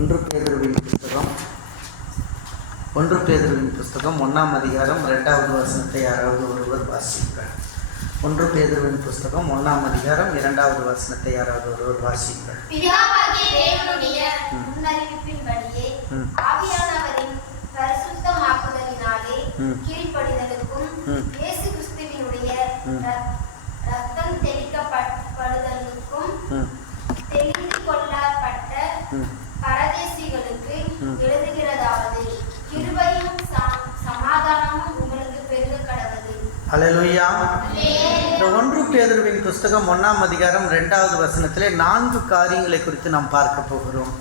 ஒன்று பேதுருவின் புஸ்தகம் 1ஆம் அதிகாரம் 2வது வசனத்தை யாராவது ஒருவர் வாசிப்பார். 1 பேதுருவின் புஸ்தகம் 1ஆம் அதிகாரம் 2வது வசனத்தை யாராவது ஒருவர் வாசிப்பார். பிதாவாகிய தேவனுடைய முன்னறிவிப்பின்படியே ஆவியானவரின் பரிசுத்தமாக்குதலினாலே கீழ்ப்படிதலுக்கும் இயேசு கிறிஸ்துவினுடைய இரத்தம் தெளிக்கப்படுதலுக்கும் தெளிந்து கொள்ளப்பட்ட பரதேசிகளுக்கு எழுதுகிறதாவது, கிருபையும் சமாதானமும் உங்களுக்கு பெருக கடவது. அல்லேலூயா. இந்த 1 பேதுருவின் புஸ்தகம் 1ஆம் அதிகாரம் 2வது வசனத்திலே 4 காரியங்களை குறித்து நாம் பார்க்க போகிறோம்.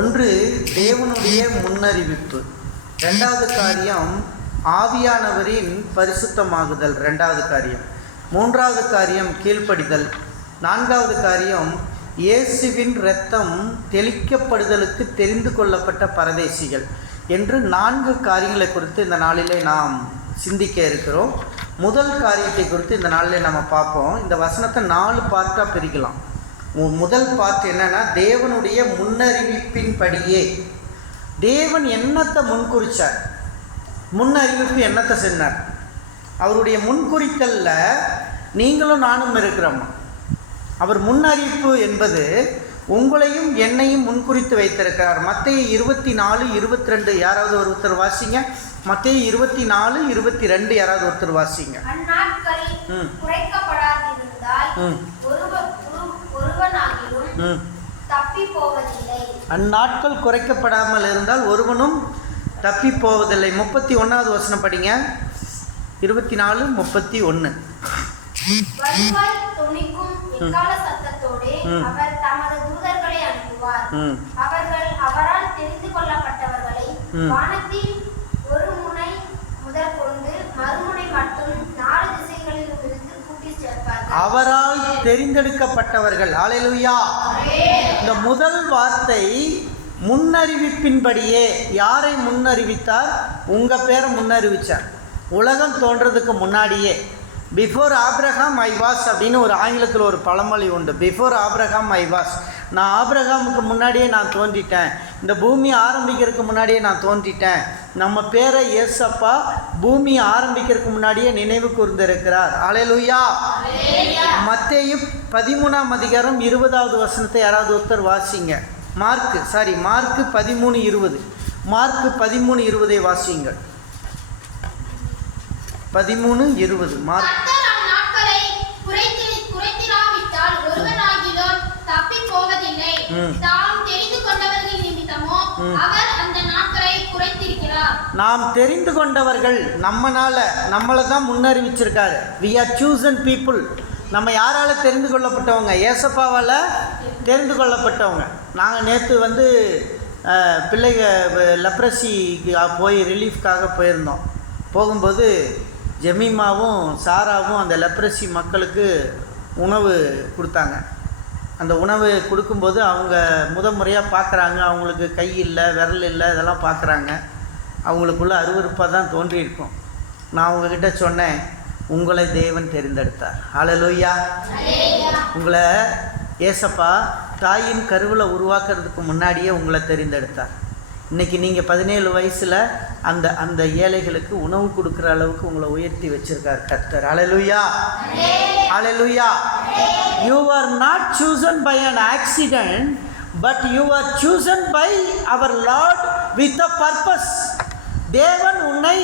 ஒன்று, தேவனுடைய முன்னறிவிப்பு. 2வது காரியம் ஆவியானவரின் பரிசுத்தமாகுதல். 2வது காரியம். 3வது காரியம் கீழ்ப்படிதல். 4வது காரியம் இயேசுவின் இரத்தம் தெளிக்கப்படுதலுக்கு தெரிந்து கொள்ளப்பட்ட பரதேசிகள் என்று 4 காரியங்களை குறித்து இந்த நாளிலே நாம் சிந்திக்க இருக்கிறோம். முதல் காரியத்தை குறித்து இந்த நாளிலே நம்ம பார்ப்போம். இந்த வசனத்தை 4 பார்ட்டாக பிரிக்கலாம். முதல் பார்ட் என்னன்னா, தேவனுடைய முன்னறிவிப்பின்படியே. தேவன் என்னத்தை முன்குறிச்சார்? முன்னறிவிப்பு என்னத்தை சொன்னார்? அவருடைய முன்குறித்தல்ல நீங்களும் நானும் இருக்கிறோம். அவர் முன்னறிவிப்பு என்பது உங்களையும் என்னையும் முன்குறித்து வைத்திருக்கிறார். மத்தேயு 24:22 யாராவது ஒருத்தர் வாசிங்க. மத்தேயு 24:22 யாராவது ஒருத்தர் வாசிங்க. அந்நாட்களில் குறைக்கப்படாதிருந்தால் ஒருவனாகிலும் தப்பி போவதில்லை. அந்நாட்கள் குறைக்கப்படாமல் இருந்தால் ஒருவனும் தப்பி போவதில்லை. 31வது வசனம் படிங்க. 24:31. வருவாய் தொனிக்கும் எக்காள சத்தத்தோடு அவர் தமது தூதர்களை அனுப்புவார். அவர்கள் அவரால் தெரிந்து கொள்ளப்பட்டவர்களை வானத்தின் ஒரு முனை முதற்கொண்டு மறுமுனை மட்டும் 4 திசைகளிலும் இருந்து கூட்டி சேர்ப்பார்கள். அவரால் தெரிந்தெடுக்கப்பட்டவர்கள். அல்லேலூயா. இந்த முதல் வார்த்தை முன்னறிவிப்பின்படியே. யாரை முன்னறிவித்தார்? உங்கள் பேரை முன்னறிவிச்சார். உலகம் தோன்றதுக்கு முன்னாடியே. பிஃபோர் ஆப்ரஹாம் ஐ வாஸ் அப்படின்னு ஒரு ஆங்கிலத்தில் ஒரு பழமொழி உண்டு. Before Abraham I was. நான் ஆப்ரஹாமுக்கு முன்னாடியே நான் தோன்றிட்டேன். இந்த பூமி ஆரம்பிக்கிறதுக்கு முன்னாடியே நான் தோன்றிட்டேன். நம்ம பேரை ஏசப்பா பூமி ஆரம்பிக்கிறதுக்கு முன்னாடியே நினைவு கூர்ந்திருக்கிறார். அல்லேலூயா. மத்தேயு 13ஆம் அதிகாரம் 20வது வசனத்தை யாராவது ஒருத்தர் வாசிங்க. மார்க்கு 13:20. மார்க்கு 13:20 வாசிங்கள். 13:20 மார்க். நாம் தெரிந்து கொண்டவர்கள் நம்மளை தான் முன்னறிவிச்சிருக்காரு. we are chosen people. நம்ம யாரால தெரிந்து கொள்ளப்பட்டவங்க? ஏசப்பாவால் தெரிந்து கொள்ளப்பட்டவங்க. நாங்கள் நேற்று பிள்ளைங்க லெப்ரசி போய் ரிலீஃப்காக போயிருந்தோம். போகும்போது ஜெமிமாவும் சாராவும் அந்த லெப்ரசி மக்களுக்கு உணவு கொடுத்தாங்க. அந்த உணவு கொடுக்கும்போது அவங்க முறையாக பார்க்குறாங்க. அவங்களுக்கு கை இல்லை, விரல் இல்லை, இதெல்லாம் பார்க்குறாங்க. அவங்களுக்குள்ள அருவருப்பாக தான் தோன்றியிருக்கும். நான் அவங்கக்கிட்ட சொன்னேன், உங்களை தேவன் தெரிந்தெடுத்தார். அல்லேலூயா. உங்களை ஏசப்பா தாயின் கருவில் உருவாக்குறதுக்கு முன்னாடியே உங்களை தெரிந்தெடுத்தார். இன்றைக்கி நீங்கள் 17 வயசில் அந்த ஏழைகளுக்கு உணவு கொடுக்குற அளவுக்கு உங்களை உயர்த்தி வச்சிருக்கார் கர்த்தர். அல்லேலூயா. அல்லேலூயா. You are not chosen by an accident, but you are chosen by our Lord with a purpose. தேவன் உன்னை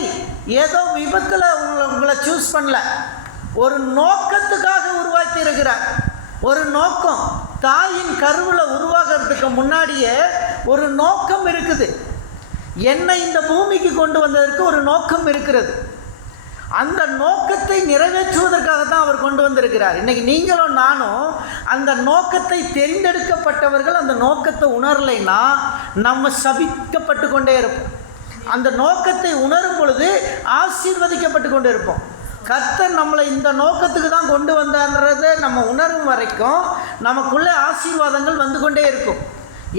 ஏதோ விபத்தில் உங்களை சூஸ் பண்ணல, ஒரு நோக்கத்துக்காக உருவாக்கி இருக்கிறார். ஒரு நோக்கம். தாயின் கருவில் உருவாகிறதுக்கு முன்னாடியே ஒரு நோக்கம் இருக்குது. என்னை இந்த பூமிக்கு கொண்டு வந்ததற்கு ஒரு நோக்கம் இருக்கிறது. அந்த நோக்கத்தை நிறைவேற்றுவதற்காக தான் அவர் கொண்டு வந்திருக்கிறார். இன்றைக்கி நீங்களும் நானும் அந்த நோக்கத்தை தெரிந்தெடுக்கப்பட்டவர்கள். அந்த நோக்கத்தை உணரலைன்னா நம்ம சபிக்கப்பட்டு கொண்டே இருப்போம். அந்த நோக்கத்தை உணரும் பொழுது ஆசீர்வதிக்கப்பட்டு கொண்டு இருப்போம். கர்த்தர் நம்மளை இந்த நோக்கத்துக்கு தான் கொண்டு வந்தார்ன்றதை நம்ம உணரும் வரைக்கும் நமக்குள்ளே ஆசீர்வாதங்கள் வந்து கொண்டே இருக்கும்.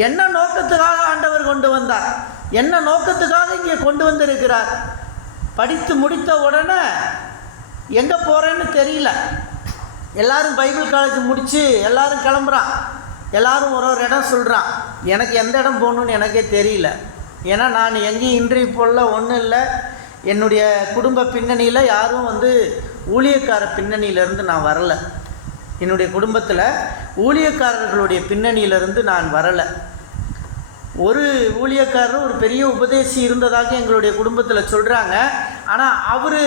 என்ன நோக்கத்துக்காக ஆண்டவர் கொண்டு வந்தார்? என்ன நோக்கத்துக்காக இங்கே கொண்டு வந்திருக்கிறார்? படித்து முடித்த உடனே எங்கே போகிறேன்னு தெரியல. எல்லாரும் பைபிள் காலேஜ் முடித்து எல்லாரும் கிளம்புறான். எல்லாரும் ஒரு இடம் சொல்கிறான். எனக்கு எந்த இடம் போகணுன்னு எனக்கே தெரியல. ஏன்னா நான் எங்கேயும் இன்டர்வியூ போடல, ஒன்றும் இல்லை. என்னுடைய குடும்ப பின்னணியில் யாரும் ஊழியக்கார பின்னணியிலேருந்து நான் வரலை. என்னுடைய குடும்பத்தில் ஊழியக்காரர்களுடைய பின்னணியிலிருந்து நான் வரலை. ஒரு ஊழியக்காரர் ஒரு பெரிய உபதேசி இருந்ததாக எங்களுடைய குடும்பத்தில் சொல்கிறாங்க. ஆனால் அவர்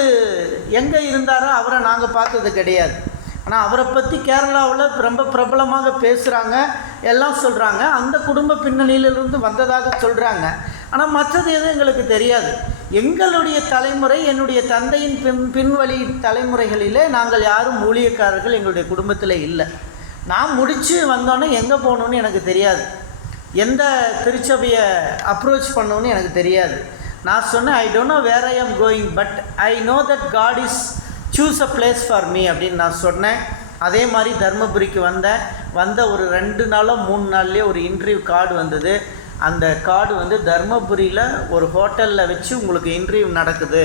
எங்கே இருந்தாரோ அவரை நாங்கள் பார்த்தது கிடையாது. ஆனால் அவரை பற்றி கேரளாவில் ரொம்ப பிரபலமாக பேசுகிறாங்க, எல்லாம் சொல்கிறாங்க. அந்த குடும்ப பின்னணியிலிருந்து வந்ததாக சொல்கிறாங்க. ஆனால் மற்றது எதுவும் எங்களுக்கு தெரியாது. எங்களுடைய தலைமுறை, என்னுடைய தந்தையின் பின்வழி தலைமுறைகளிலே நாங்கள் யாரும் ஊழியக்காரர்கள் எங்களுடைய குடும்பத்தில் இல்லை. நான் முடித்து வந்தோன்னே எங்கே போகணுன்னு எனக்கு தெரியாது, எந்த திருச்சபையை அப்ரோச் பண்ணணுன்னு எனக்கு தெரியாது. நான் சொன்னேன், I don't know where I am going, but I know that God is choose a place for me அப்படின்னு நான் சொன்னேன். அதே மாதிரி தர்மபுரிக்கு வந்த ஒரு 2 நாளோ 3 நாள்லேயே ஒரு இன்டர்வியூ கார்டு வந்தது. அந்த கார்டு தர்மபுரியில் ஒரு ஹோட்டலில் வச்சு உங்களுக்கு இன்டர்வியூ நடக்குது,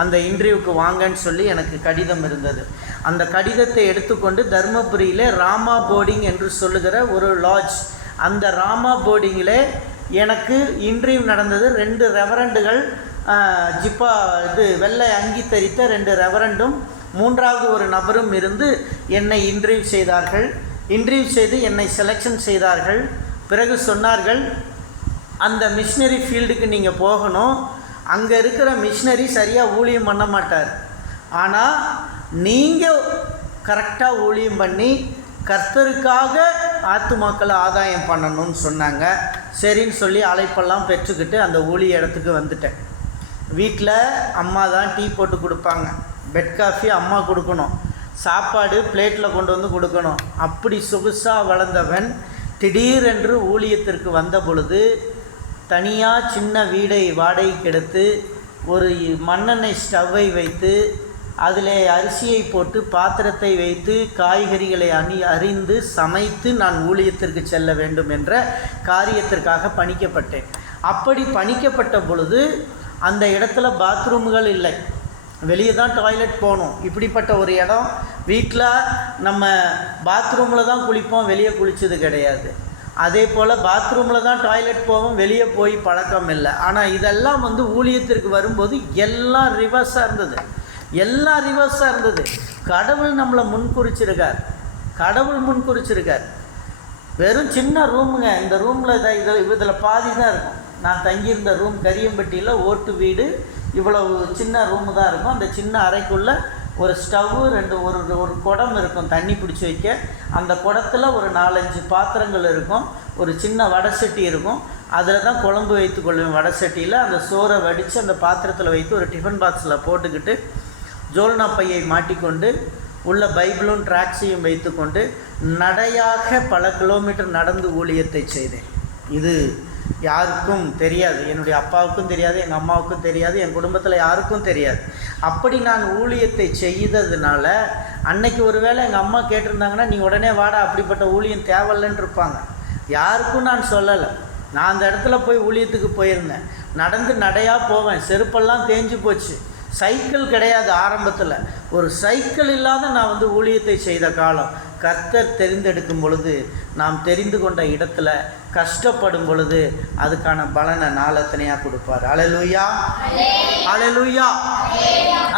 அந்த இன்டர்வியூக்கு வாங்கன்னு சொல்லி எனக்கு கடிதம் இருந்தது. அந்த கடிதத்தை எடுத்துக்கொண்டு தர்மபுரியில் ராமா போர்டிங் என்று சொல்லுகிற ஒரு லாட்ஜ், அந்த ராமா போர்டிங்கில் எனக்கு இன்டர்வியூ நடந்தது. 2 ரெவரண்டுகள், ஜிப்பா வெள்ளை அங்கி தரித்த 2 ரெவரண்டும் 3வது ஒரு நபரும் இருந்து என்னை இன்டர்வியூ செய்தார்கள். இன்டர்வியூ செய்து என்னை செலெக்ஷன் செய்தார்கள். பிறகு சொன்னார்கள், அந்த மிஷினரி ஃபீல்டுக்கு நீங்கள் போகணும், அங்கே இருக்கிற மிஷினரி சரியாக ஊழியம் பண்ண மாட்டார், ஆனால் நீங்கள் கரெக்டாக ஊழியம் பண்ணி கர்த்தருக்காக ஆத்துமாக்களை ஆதாயம் பண்ணணும்னு சொன்னாங்க. சரின்னு சொல்லி அழைப்பெல்லாம் பெற்றுக்கிட்டு அந்த ஊழிய இடத்துக்கு வந்துட்டேன். வீட்டில் அம்மா தான் டீ போட்டு கொடுப்பாங்க, பெட் காஃபி அம்மா கொடுக்கணும், சாப்பாடு பிளேட்டில் கொண்டு வந்து கொடுக்கணும். அப்படி சொகுசாக வளர்ந்தவன் திடீரென்று ஊழியத்திற்கு வந்த பொழுது தனியாக சின்ன வீடை வாடகைக்கு எடுத்து ஒரு மண்ணெண்ணெய் ஸ்டவ்வை வைத்து அதில் அரிசியை போட்டு பாத்திரத்தை வைத்து காய்கறிகளை அறிந்து சமைத்து நான் ஊழியத்திற்கு செல்ல வேண்டும் என்ற காரியத்திற்காக பணிக்கப்பட்டேன். அப்படி பணிக்கப்பட்ட பொழுது அந்த இடத்துல பாத்ரூம்கள் இல்லை, வெளியே தான் டாய்லெட் போகணும். இப்படிப்பட்ட ஒரு இடம். வீட்டில் நம்ம பாத்ரூமில் தான் குளிப்போம், வெளியே குளித்தது கிடையாது. அதே போல் பாத்ரூமில் தான் டாய்லெட் போவோம், வெளியே போய் பழக்கம் இல்லை. ஆனால் இதெல்லாம் ஊழியத்திற்கு வரும்போது எல்லாம் ரிவர்ஸாக இருந்தது, எல்லாம் ரிவர்ஸாக இருந்தது. கடவுள் நம்மளை முன்குறிச்சிருக்கார், கடவுள் முன்குறிச்சிருக்கார். வெறும் சின்ன ரூமுங்க, இந்த ரூமில் இதில் பாதி தான் இருக்கும். நான் தங்கியிருந்த ரூம் கரியம்பட்டியில் ஓட்டு வீடு, இவ்வளவு சின்ன ரூமு தான் இருக்கும். அந்த சின்ன அறைக்குள்ளே ஒரு ஸ்டவ்வு, ஒரு குடம் இருக்கும் தண்ணி பிடிச்சி வைக்க. அந்த குடத்தில் ஒரு 4-5 பாத்திரங்கள் இருக்கும், ஒரு சின்ன வடை சட்டி இருக்கும். அதில் தான் குழம்பு வைத்து கொள்வேன். வடை சட்டியில் அந்த சோறை வடித்து அந்த பாத்திரத்தில் வைத்து ஒரு டிஃபன் பாக்ஸில் போட்டுக்கிட்டு ஜோல்னா பையை மாட்டிக்கொண்டு உள்ள பைபிளும் ட்ராக்ஸையும் வைத்துக்கொண்டு நடையாக பல கிலோமீட்டர் நடந்து ஊழியத்தை செய்தேன். இது யாருக்கும் தெரியாது, என்னுடைய அப்பாவுக்கும் தெரியாது, எங்கள் அம்மாவுக்கும் தெரியாது, என் குடும்பத்தில் யாருக்கும் தெரியாது. அப்படி நான் ஊழியத்தை செய்ததுனால அன்னைக்கு ஒரு வேளை எங்கள் அம்மா கேட்டிருந்தாங்கன்னா நீ உடனே வாடா, அப்படிப்பட்ட ஊழியம் தேவையில்லைன்னு இருப்பாங்க. யாருக்கும் நான் சொல்லலை. நான் அந்த இடத்துல போய் ஊழியத்துக்கு போயிருந்தேன். நடந்து நடையாக போவேன், செருப்பெல்லாம் தேஞ்சு போச்சு. சைக்கிள் கிடையாது ஆரம்பத்தில். ஒரு சைக்கிள் இல்லாத நான் ஊழியத்தை செய்த காலம். கர்த்தர் தெரிந்தெடுக்கும் பொழுது, நாம் தெரிந்து கொண்ட இடத்துல கஷ்டப்படும் பொழுது அதுக்கான பலனை நாளத்தனையாக கொடுப்பார். அல்லேலூயா, அல்லேலூயா.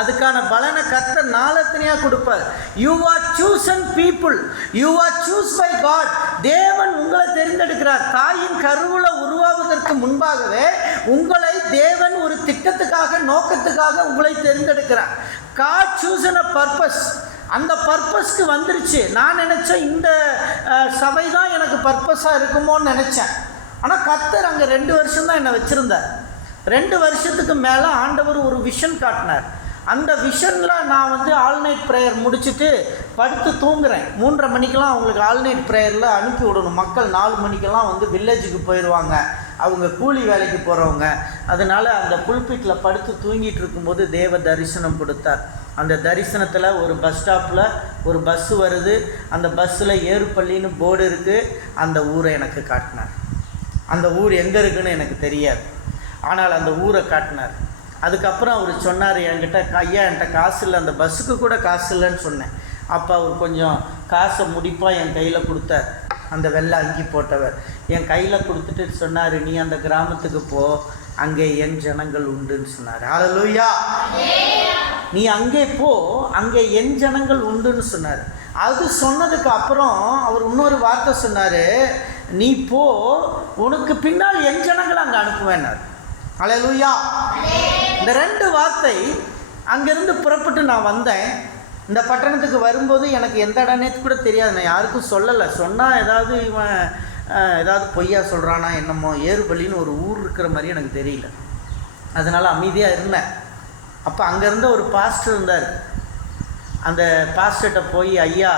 அதுக்கான பலனை கர்த்தர் நாளத்தனையாக கொடுப்பார். You are chosen people, you are choose by God. தேவன் உங்களை தெரிந்தெடுக்கிறார். தாயின் கருவுல உருவாவதற்கு முன்பாகவே உங்களை தேவன் ஒரு திட்டத்துக்காக, நோக்கத்துக்காக உங்களை தெரிந்தெடுக்கிறார். God chosen a purpose. அந்த பர்பஸ்க்கு வந்துருச்சு. நான் நினச்சேன் இந்த சபை தான் எனக்கு பர்பஸாக இருக்குமோன்னு நினச்சேன். ஆனால் கர்த்தர் அங்கே 2 வருஷம் தான் என்னை வச்சுருந்தார். 2 வருஷத்துக்கு மேலே ஆண்டவர் ஒரு விஷன் காட்டினார். அந்த விஷனில் நான் ஆல் நைட் ப்ரேயர் முடிச்சுட்டு படுத்து தூங்குறேன். 3:30 மணிக்கெலாம் அவங்களுக்கு ஆல் நைட் ப்ரேயரில் அனுப்பி விடணும். மக்கள் 4 மணிக்கெல்லாம் வில்லேஜுக்கு போயிடுவாங்க, அவங்க கூலி வேலைக்கு போகிறவங்க. அதனால் அந்த புல்பிட்டில் படுத்து தூங்கிட்டு இருக்கும்போது தேவ தரிசனம் கொடுத்தார். அந்த தரிசனத்தில் ஒரு பஸ் ஸ்டாப்பில் ஒரு பஸ்ஸு வருது. அந்த பஸ்ஸில் ஏறுப்பள்ளின்னு போர்டு இருக்குது. அந்த ஊரை எனக்கு காட்டினார். அந்த ஊர் எங்கே இருக்குன்னு எனக்கு தெரியாது, ஆனால் அந்த ஊரை காட்டினார். அதுக்கப்புறம் அவர் சொன்னார் என்கிட்ட, ஐயா என்கிட்ட காசு இல்லை, அந்த பஸ்ஸுக்கு கூட காசு இல்லைன்னு சொன்னேன். அப்போ அவர் கொஞ்சம் காசை முடிப்பாக என் கையில் கொடுத்தார். அந்த வெள்ளை அங்கி போட்டவர், என் கையில் கொடுத்துட்டு சொன்னார், நீ அந்த கிராமத்துக்கு போ, அங்கே என் ஜனங்கள் உண்டுன்னு சொன்னார். ஹல்லேலூயா. நீ அங்கே போ, அங்கே என் ஜனங்கள் உண்டுன்னு சொன்னார். அது சொன்னதுக்கு அப்புறம் அவர் இன்னொரு வார்த்தை சொன்னார், நீ போ, உனக்கு பின்னால் என் ஜனங்களை அங்கே அனுப்புவேன்னார். ஹல்லேலூயா. இந்த 2 வார்த்தை அங்கேருந்து புறப்பட்டு நான் வந்தேன். இந்த பட்டணத்துக்கு வரும்போது எனக்கு எந்த இடனே கூட தெரியாது, நான் யாருக்கும் சொல்லலை. சொன்னால் ஏதாவது இவன் ஏதாவது பொய்யா சொல்கிறானா என்னமோ, ஏறுபள்ளின்னு ஒரு ஊர் இருக்கிற மாதிரி எனக்கு தெரியல. அதனால் அமைதியாக இருந்தேன். அப்போ அங்கேருந்த ஒரு பாஸ்டர் இருந்தார். அந்த பாஸ்டர்கிட்ட போய், ஐயா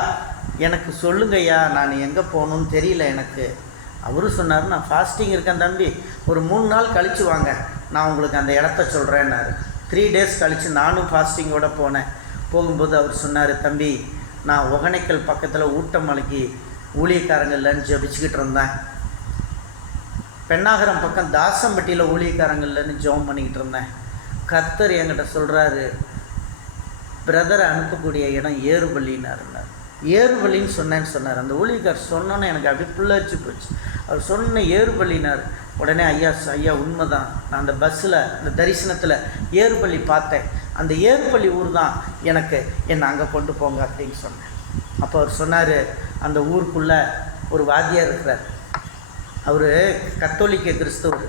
எனக்கு சொல்லுங்க ஐயா, நான் எங்கே போகணுன்னு தெரியல எனக்கு. அவரும் சொன்னார், நான் ஃபாஸ்டிங் இருக்கேன் தம்பி, ஒரு 3 நாள் கழித்து வாங்க, நான் உங்களுக்கு அந்த இடத்த சொல்கிறேன்னாரு. 3 டேஸ் கழித்து நானும் ஃபாஸ்டிங்கோடு போனேன். போகும்போது அவர் சொன்னார், தம்பி நான் ஒகனைக்கல் பக்கத்தில் ஊட்டமலைக்கு ஊழியக்காரங்கள்லன்னு ஜபிச்சுக்கிட்டு இருந்தேன். பெண்ணாகரம் பக்கம் தாசம்பட்டியில் ஊழியக்காரங்கள்லன்னு ஜெபம் பண்ணிக்கிட்டு இருந்தேன். கர்த்தர் என்கிட்ட சொல்கிறாரு, பிரதரை அனுப்பக்கூடிய இடம் ஏறுபள்ளின்னார். ஏறுபள்ளின்னு சொன்னேன்னு சொன்னார். அந்த ஊழியக்கார் சொன்னோன்னே எனக்கு அப்படியே புல்லரிச்சு போச்சு. அவர் சொன்ன ஏறுபள்ளினார். உடனே ஐயா உண்மைதான், நான் அந்த பஸ்ஸில் இந்த தரிசனத்தில் ஏறுபள்ளி பார்த்தேன், அந்த ஏறுபள்ளி ஊர் தான் எனக்கு, என்னை அங்கே கொண்டு போங்க அப்படின்னு சொன்னேன். அப்போ அவர் சொன்னார், அந்த ஊருக்குள்ளே ஒரு வாத்தியார் இருக்கிறார், அவர் கத்தோலிக்க கிறிஸ்தவர்,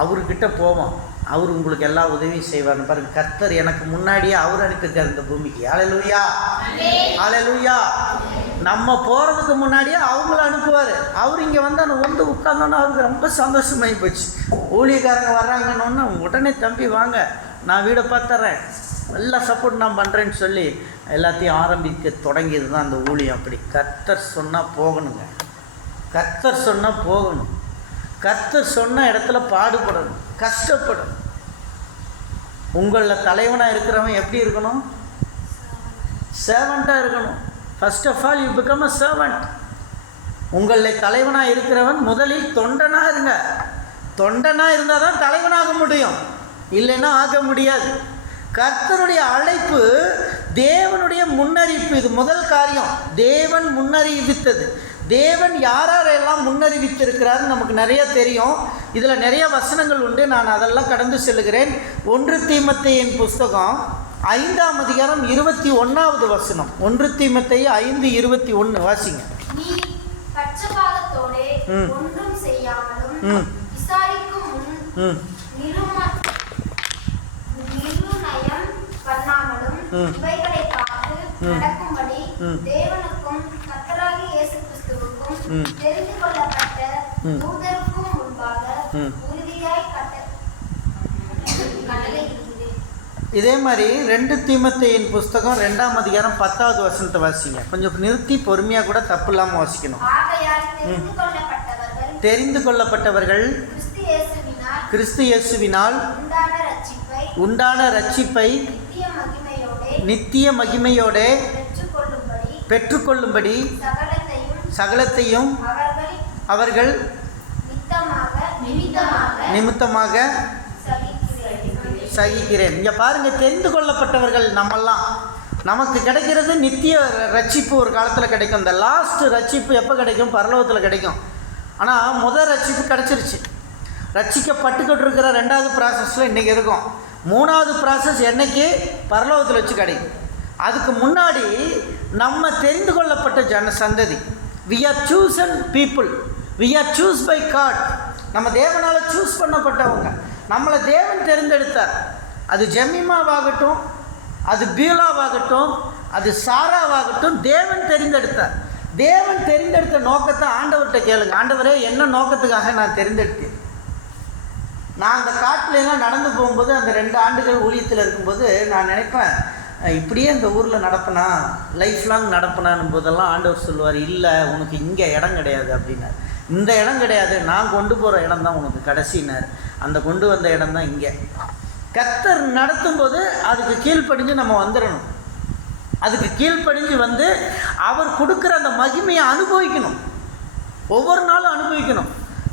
அவர்கிட்ட போவோம், அவர் உங்களுக்கு எல்லா உதவியும் செய்வார்னு பாருங்கள். கர்த்தர் எனக்கு முன்னாடியே அவர் அனுப்பியிருக்கார் இந்த பூமிக்கு. ஹல்லேலூயா. ஹல்லேலூயா. நம்ம போகிறதுக்கு முன்னாடியே அவங்கள அனுப்புவார். அவர் இங்கே வந்து உட்கார்ந்தோன்னா அவருக்கு ரொம்ப சந்தோஷமாகி போச்சு. ஊழியக்காரங்க வர்றாங்கன்னு உடனே, தம்பி வாங்க, நான் வீடை பார்த்துறேன், நல்லா சப்போர்ட் நான் பண்ணுறேன்னு சொல்லி எல்லாத்தையும் ஆரம்பிக்க தொடங்கியது தான் அந்த ஊழியம். அப்படி கர்த்தர் சொன்னால் போகணுங்க, கர்த்தர் சொன்னால் போகணும், கர்த்தர் சொன்ன இடத்துல பாடுபடணும், கஷ்டப்படணும். உங்களில் தலைவனாக இருக்கிறவன் எப்படி இருக்கணும்? சர்வெண்ட்டாக இருக்கணும். First of all you become a servant. உங்களில் தலைவனாக இருக்கிறவன் முதலில் தொண்டனாக இருங்க. தொண்டனாக இருந்தால் தான் தலைவனாக முடியும், இல்லைன்னா ஆக முடியாது. கர்த்தருடைய அழைப்பு தேவனுடைய முன்னறிவிப்பு. இது முதல் காரியம், தேவன் முன்னறிவித்தது. தேவன் யாரெல்லாம் முன்னறிவித்திருக்கிறாருன்னு நமக்கு நிறைய தெரியும். இதில் நிறைய வசனங்கள் உண்டு, நான் அதெல்லாம் கடந்து செல்லுகிறேன். 1 தீமோத்தேயின் புஸ்தகம் 5ஆம் அதிகாரம் 21வது வசனம். 1 தீமோத்தேயு 5:21 வாசிங்க. நீ பட்சபாதத்தோடே ஒன்றும் செய்யாமலும் விசாரிக்கும் முன் நிர்ணயம் பண்ணாமலும் இவைகளை காத்து நடக்கும்படி தேவனுக்கும் கர்த்தராகிய இயேசு கிறிஸ்துவுக்கும் தெரிந்து கொள்ளப்பட்ட தூதருக்கும் முன்பாக உறுதியாய் கட்டளையிடுகிறேன். இதே மாதிரி 2 தீமோத்தேயின் புஸ்தகம் 2ஆம் அதிகாரம் 10வது வசனத்தை வாசிங்க. கொஞ்சம் நிறுத்தி பொறுமையாக கூட தப்பு இல்லாமல் வாசிக்கணும். தெரிந்து கொள்ளப்பட்டவர்கள் கிறிஸ்து இயேசுவினால் உண்டான ரட்சிப்பை நித்திய மகிமையோட பெற்றுக்கொள்ளும்படி சகலத்தையும் அவர்கள் நிமித்தமாக சகிக்கிறேன். இங்கே பாருங்கள், தெரிந்து கொள்ளப்பட்டவர்கள் நம்மெல்லாம். நமக்கு கிடைக்கிறது நித்திய ரட்சிப்பு ஒரு காலத்தில் கிடைக்கும். இந்த லாஸ்ட் ரட்சிப்பு எப்போ கிடைக்கும்? பரலோகத்தில் கிடைக்கும். ஆனால் முதல் ரட்சிப்பு கிடச்சிருச்சு. ரட்சிக்கப்பட்டுக்கிட்டு இருக்கிற 2வது ப்ராசஸில் இன்றைக்கி இருக்கும். 3வது ப்ராசஸ் என்னைக்கு? பரலோகத்தில் வச்சு கிடைக்கும். அதுக்கு முன்னாடி நம்ம தெரிந்து கொள்ளப்பட்ட சந்ததி. we are chosen people, we are choose by God. நம்ம தேவனால் சூஸ் பண்ணப்பட்டவங்க. நம்மளை தேவன் தெரிந்தெடுத்தார். அது ஜெமிமாவாகட்டும், அது பியூலாவாகட்டும், அது சாராவாகட்டும், தேவன் தெரிந்தெடுத்தார். தேவன் தெரிந்தெடுத்த நோக்கத்தை ஆண்டவர்கிட்ட கேளுங்க. ஆண்டவரே, என்ன நோக்கத்துக்காக நான் தெரிந்தெடுத்தேன்? நான் அந்த காட்டிலெல்லாம் நடந்து போகும்போது, அந்த 2 ஆண்டுகள் ஊழியத்தில் இருக்கும்போது நான் நினைப்பேன், இப்படியே இந்த ஊரில் நடப்பினா, லைஃப் லாங் நடப்பினான் போதெல்லாம் ஆண்டவர் சொல்லுவார், இல்லை உனக்கு இங்கே இடம் கிடையாது அப்படின்னார். இந்த இடம் கிடையாது, நான் கொண்டு போகிற இடம் தான் உனக்கு கடைசினார். அந்த கொண்டு வந்த இடம் தான் இங்கே. கர்த்தர் நடத்தும்போது அதுக்கு கீழ்ப்படிஞ்சு நம்ம வந்துடணும். அதுக்கு கீழ்ப்படிஞ்சு வந்து அவர் கொடுக்குற அந்த மகிமையை அனுபவிக்கணும். ஒவ்வொரு நாளும் அனுபவிக்கணும்.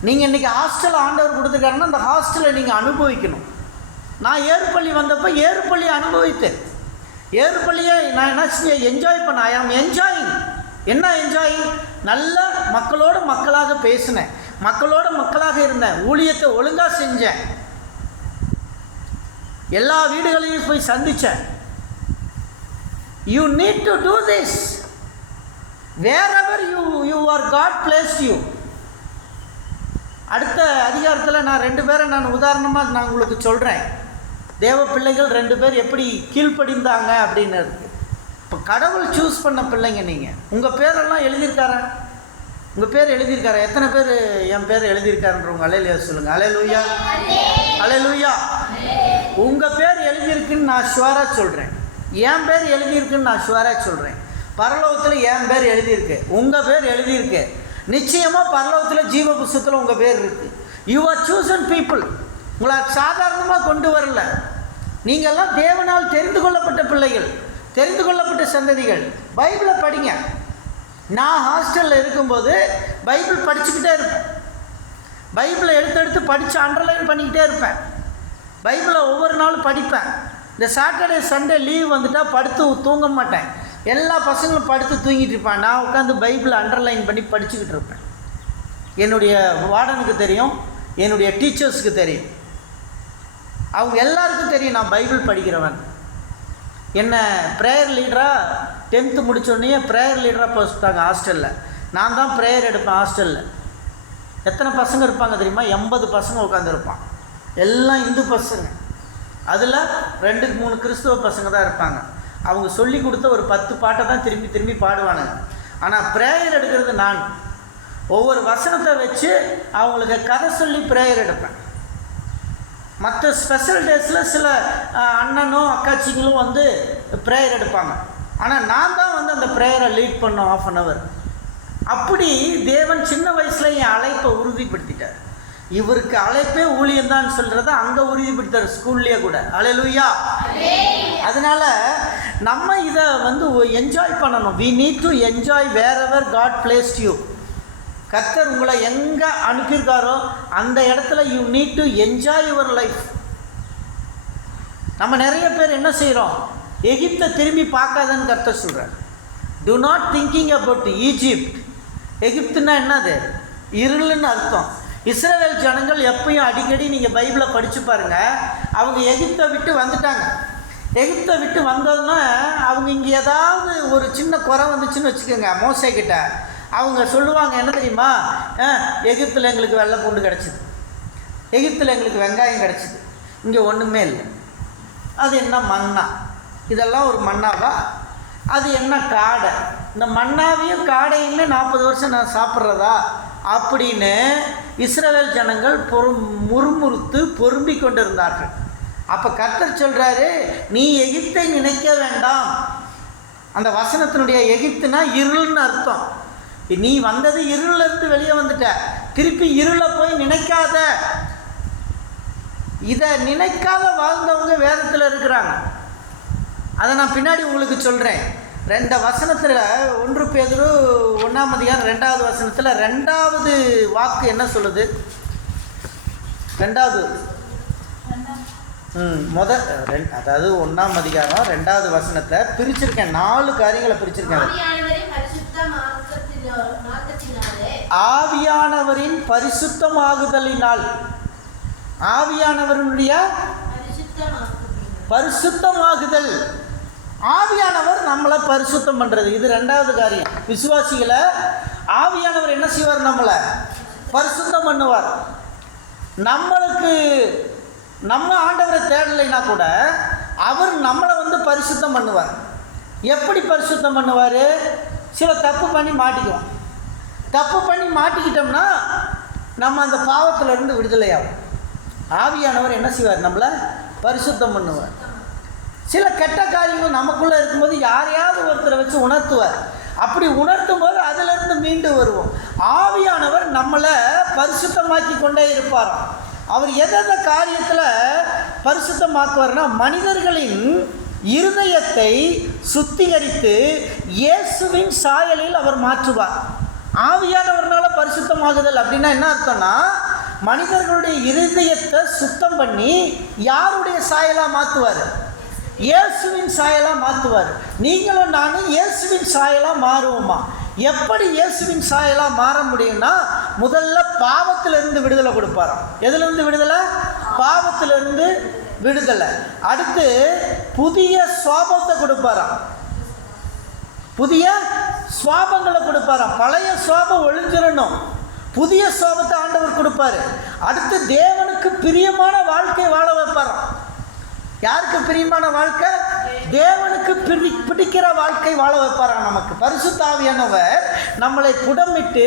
நீங்கள் இன்றைக்கி ஹாஸ்டல் ஆண்டவர் கொடுத்துருக்காருன்னா அந்த ஹாஸ்டலை நீங்கள் அனுபவிக்கணும். நான் ஏறுபள்ளி வந்தப்போ ஏறுபள்ளியை அனுபவித்தேன். ஏறுபள்ளியை நான் என்ன செஞ்சேன்? என்ஜாய் பண்ண. ஐ ஆம் என்ஜாயிங். என்ன என்ஜாயிங்? நல்ல மக்களோடு மக்களாக பேசினேன். மக்களோட மக்களாக இருந்தேன், ஊழியத்தை ஒழுங்காக செஞ்சேன், எல்லா வீடுகளையும் போய் சந்தித்தேன். You need to do this wherever you are God placed you. அடுத்த அதிகாரத்தில் நான் 2 பேரை நான் உதாரணமாக நான் உங்களுக்கு சொல்கிறேன். தேவ பிள்ளைகள் 2 பேர் எப்படி கீழ்ப்படிந்தாங்க அப்படின்னு. இப்போ கடவுள் சூஸ் பண்ண பிள்ளைங்க நீங்கள். உங்கள் பேரெல்லாம் எழுதியிருக்காரா? உங்கள் பேர் எழுதியிருக்காரா? எத்தனை பேர் என் பேர் எழுதியிருக்காருன்றவங்க அலையிலையா சொல்லுங்கள். அலையிலூயா, அலையிலூயா. உங்கள் பேர் எழுதியிருக்குன்னு நான் ஷுவராக சொல்கிறேன். என் பேர் எழுதியிருக்குன்னு நான் ஷுவராக சொல்கிறேன். பரலோகத்தில் என் பேர் எழுதியிருக்கு, உங்கள் பேர் எழுதியிருக்கு. நிச்சயமாக பரலோகத்தில் ஜீவ புஸ்தகத்தில் உங்கள் பேர் இருக்குது. You are chosen people. உங்களை சாதாரணமாக கொண்டு வரல. நீங்கள்லாம் தேவனால் தெரிந்து கொள்ளப்பட்ட பிள்ளைகள், தெரிந்து கொள்ளப்பட்ட சந்ததிகள். பைபிளை படிங்க. நான் ஹாஸ்டலில் இருக்கும்போது பைபிள் படிச்சுக்கிட்டே இருப்பேன். பைபிளை எடுத்து படித்து அண்டர்லைன் பண்ணிக்கிட்டே இருப்பேன். பைபிளை ஒவ்வொரு நாளும் படிப்பேன். இந்த சாட்டர்டே சண்டே லீவ் வந்துட்டால் படுத்து தூங்க மாட்டேன். எல்லா பசங்களும் படுத்து தூங்கிட்டு இருப்பான். நான் உட்காந்து பைபிளை அண்டர்லைன் பண்ணி படிச்சுக்கிட்டு இருப்பேன். என்னுடைய வார்டனுக்கு தெரியும், என்னுடைய டீச்சர்ஸுக்கு தெரியும், அவங்க எல்லாருக்கும் தெரியும் நான் பைபிள் படிக்கிறவன். என்ன ப்ரேயர் லீடராக 10th முடித்தோடனே ப்ரேயர் லீடராக போட்டாங்க ஹாஸ்டலில். நான் தான் ப்ரேயர் எடுப்பேன் ஹாஸ்டலில். எத்தனை பசங்க இருப்பாங்க தெரியுமா? 80 பசங்க உட்காந்துருப்பான். எல்லாம் இந்து பசங்க. அதில் 2-3 கிறிஸ்துவ பசங்க தான் இருப்பாங்க. அவங்க சொல்லி கொடுத்த ஒரு 10 பாட்டை தான் திரும்பி திரும்பி பாடுவானுங்க. ஆனால் ப்ரேயர் எடுக்கிறது நான். ஒவ்வொரு வசனத்தை வச்சு அவங்களுக்கு கதை சொல்லி ப்ரேயர் எடுப்பேன். மற்ற ஸ்பெஷல் டேஸில் சில அண்ணனோ அக்காச்சிங்களும் வந்து ப்ரேயர் எடுப்பாங்க. ஆனால் நான் தான் வந்து அந்த ப்ரேயரை லீட் பண்ணோம் 1/2 hour. அப்படி தேவன் சின்ன வயசில் என் அழைப்பை உறுதிப்படுத்திட்டார். இவருக்கு அழைப்பே ஊழியம்தான் சொல்கிறத அங்கே உறுதிப்படுத்தார், ஸ்கூல்லேயே கூட. அல்லேலூயா. அதனால் நம்ம இதை வந்து என்ஜாய் பண்ணணும். we need to enjoy wherever God placed you. கர்த்தர் உங்களை எங்கே அனுப்பியிருக்காரோ அந்த இடத்துல you need to enjoy your life. நம்ம நிறைய பேர் என்ன செய்கிறோம்? எகிப்தை திரும்பி பார்க்காதன்னு கர்த்தர் சொல்கிறார். do not thinking about Egypt. எகிப்துன்னா என்னது? இருள்னு அர்த்தம். இஸ்ரவேல் ஜனங்கள் எப்பயும் அடிக்கடி நீங்கள் பைபிளை படித்து பாருங்கள், அவங்க எகிப்தை விட்டு வந்துட்டாங்க. எகிப்தை விட்டு வந்ததுன்னா அவங்க இங்கே ஏதாவது ஒரு சின்ன குறை வந்துச்சுன்னு வச்சுக்கோங்க, மோசைக்கிட்ட அவங்க சொல்லுவாங்க என்ன தெரியுமா? எகிப்தில் எங்களுக்கு வெள்ளை பூண்டு கிடச்சிது, எகிப்தில் எங்களுக்கு வெங்காயம் கிடச்சிது, இங்கே ஒன்றுமே இல்லை. அது என்ன மன்னா? இதெல்லாம் ஒரு மன்னாவா? அது என்ன காடை? இந்த மன்னாவையும் காடையுமே 40 வருஷம் நான் சாப்பிட்றதா அப்படின்னு இஸ்ரவேல் ஜனங்கள் முறுமுறுத்து பொரும்பி கொண்டிருந்தார்கள். அப்போ கர்த்தர் சொல்கிறாரு, நீ எகிப்தை நினைக்க வேண்டாம். அந்த வசனத்தினுடைய எகிப்துனா இருள்னு அர்த்தம். நீ வந்தது இருளிலிருந்து வெளியே வந்துட்ட, திருப்பி இருளை போய் நினைக்காத. இதை நினைக்காத வாழ்ந்தவங்க வேதத்தில் இருக்கிறாங்க. அதை நான் பின்னாடி உங்களுக்கு சொல்கிறேன். 2 வசனத்தில் 1 பேதுரு 1ஆம் அதிகாரம் 2வது வசனத்தில் 2வது வாக்கு என்ன சொல்லுது? 2வது அதாவது 1ஆம் அதிகாரம் 2வது வசனத்தை பிரிச்சிருக்கேன். 4 காரியங்களை பிரிச்சிருக்கேன். ஆவியானவரின் பரிசுத்தமாகுதலினால். ஆவியானவருடைய பரிசுத்தமாகுதல். ஆவியானவர் நம்மளை பரிசுத்தம் பண்ணுறது, இது 2வது காரியம். விசுவாசிகளை ஆவியானவர் என்ன செய்வார்? நம்மளை பரிசுத்தம் பண்ணுவார். நம்மளுக்கு நம்ம ஆண்டவரை தேடலைன்னா கூட அவர் நம்மளை வந்து பரிசுத்தம் பண்ணுவார். எப்படி பரிசுத்தம் பண்ணுவார்? சில தப்பு பண்ணி மாட்டிக்குவோம். தப்பு பண்ணி மாட்டிக்கிட்டோம்னா நம்ம அந்த பாவத்திலிருந்து விடுதலையாகும். ஆவியானவர் என்ன செய்வார்? நம்மளை பரிசுத்தம் பண்ணுவார். சில கெட்ட காரியங்கள் நமக்குள்ளே இருக்கும்போது யாரையாவது ஒருத்தரை வச்சு உணர்த்துவார். அப்படி உணர்த்தும் போது அதிலிருந்து மீண்டு வருவோம். ஆவியானவர் நம்மளை பரிசுத்தமாக்கி கொண்டே இருப்பாராம். அவர் எந்த காரியத்தில் பரிசுத்தமாக்குவார்னா, மனிதர்களின் இருதயத்தை சுத்திகரித்து இயேசுவின் சாயலில் அவர் மாற்றுவார். ஆவியானவர்னால பரிசுத்தமாகுதல் அப்படின்னா என்ன அர்த்தம்னா, மனிதர்களுடைய இருதயத்தை சுத்தம் பண்ணி யாருடைய சாயலாக மாற்றுவார்? இயேசுவின் சாயலாக மாற்றுவார். நீங்களும் நானும் இயேசுவின் சாயலாக மாறுவோமா? எப்படி இயேசுவின் சாயலாக மாற முடியும்னா, முதல்ல பாவத்திலிருந்து விடுதலை கொடுப்பாராம். எதிலிருந்து விடுதலை? பாவத்திலிருந்து விடுதலை. அடுத்து புதிய சுவாபத்தை கொடுப்பாராம். புதிய சுவாபங்களை கொடுப்பாராம். பழைய சுவாபம் ஒழிஞ்சிடணும், புதிய சுவாபத்தை ஆண்டவர் கொடுப்பாரு. அடுத்து தேவனுக்கு பிரியமான வாழ்க்கை வாழ வைப்பாராம். யாருக்கு பிரியமான வாழ்க்கை? தேவனுக்கு பிடிக்கிற வாழ்க்கை வாழ வைப்பாராம். நமக்கு பரிசுத்த ஆவியானவர் நம்மளை புடமிட்டு